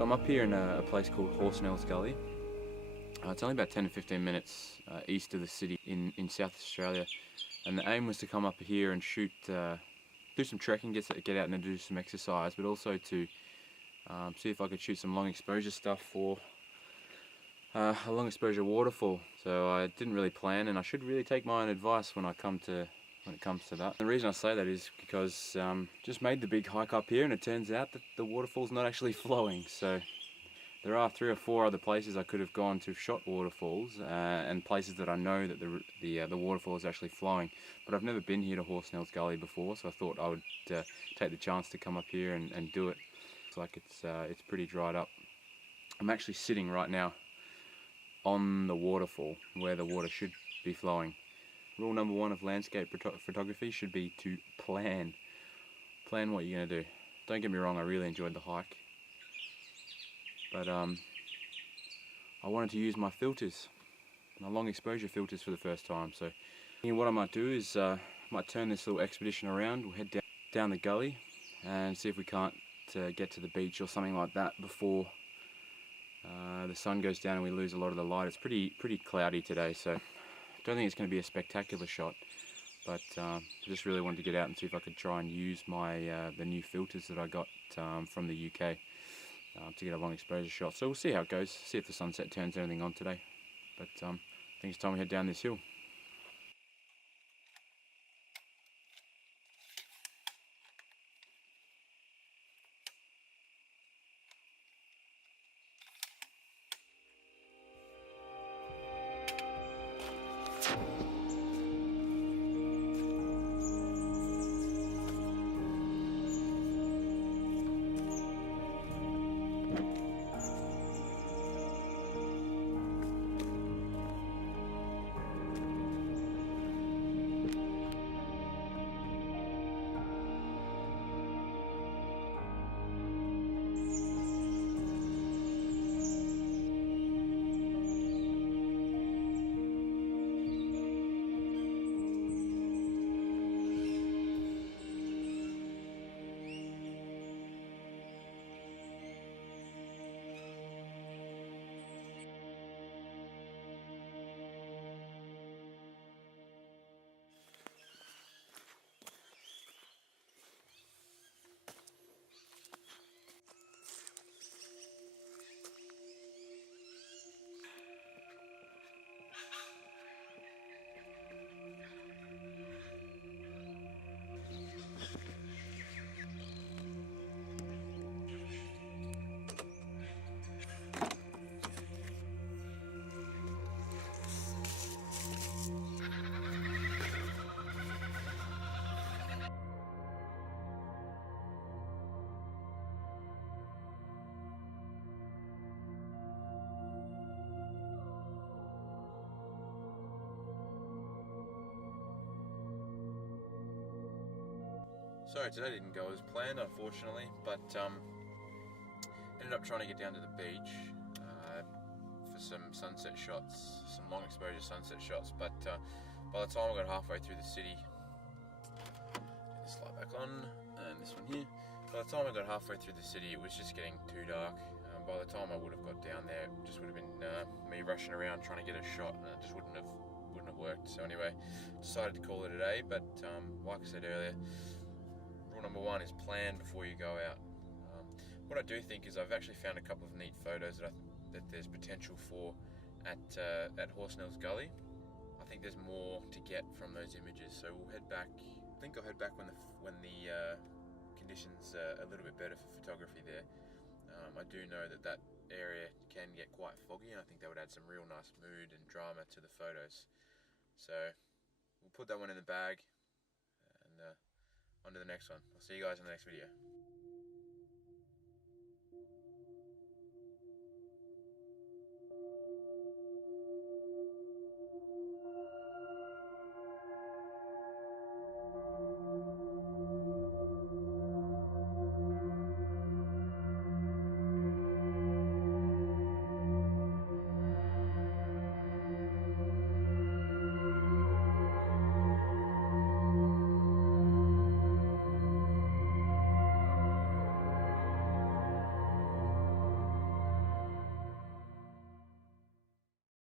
So I'm up here in a place called Horsnells Gully. It's only about 10 to 15 minutes east of the city in South Australia, and the aim was to come up here and shoot, do some trekking, get out and do some exercise, but also to see if I could shoot some long exposure stuff for a long exposure waterfall. So I didn't really plan, and I should really take my own advice when it comes to that. The reason I say that is because just made the big hike up here, and it turns out that the waterfall's not actually flowing. So there are 3 or 4 other places I could have gone to shot waterfalls, and places that I know that the waterfall is actually flowing. But I've never been here to Horsnells Gully before, so I thought I would take the chance to come up here and do it. It's like it's pretty dried up. I'm actually sitting right now on the waterfall where the water should be flowing. Rule number 1 of landscape photography should be to plan. Plan what you're going to do. Don't get me wrong, I really enjoyed the hike, but I wanted to use my filters, my long exposure filters for the first time. So what I might do is might turn this little expedition around. We'll head down the gully and see if we can't get to the beach or something like that before the sun goes down and we lose a lot of the light. It's pretty cloudy today, so I don't think it's going to be a spectacular shot, but I just really wanted to get out and see if I could try and use my the new filters that I got from the UK to get a long exposure shot. So we'll see how it goes, see if the sunset turns anything on today. But I think it's time we head down this hill. Sorry, today didn't go as planned, unfortunately, but ended up trying to get down to the beach for some sunset shots, some long exposure sunset shots, but by the time I got halfway through the city, turn this light back on, and this one here, by the time I got halfway through the city, it was just getting too dark. By the time I would have got down there, it just would have been me rushing around trying to get a shot, and it just wouldn't have worked. So anyway, decided to call it a day, but like I said earlier, rule number 1 is plan before you go out. What I do think is I've actually found a couple of neat photos that there's potential for at Horsnells Gully. I think there's more to get from those images, so we'll head back. I think I'll head back when the conditions are a little bit better for photography there. I do know that area can get quite foggy, and I think that would add some real nice mood and drama to the photos. So we'll put that one in the bag, and on to the next one. I'll see you guys in the next video.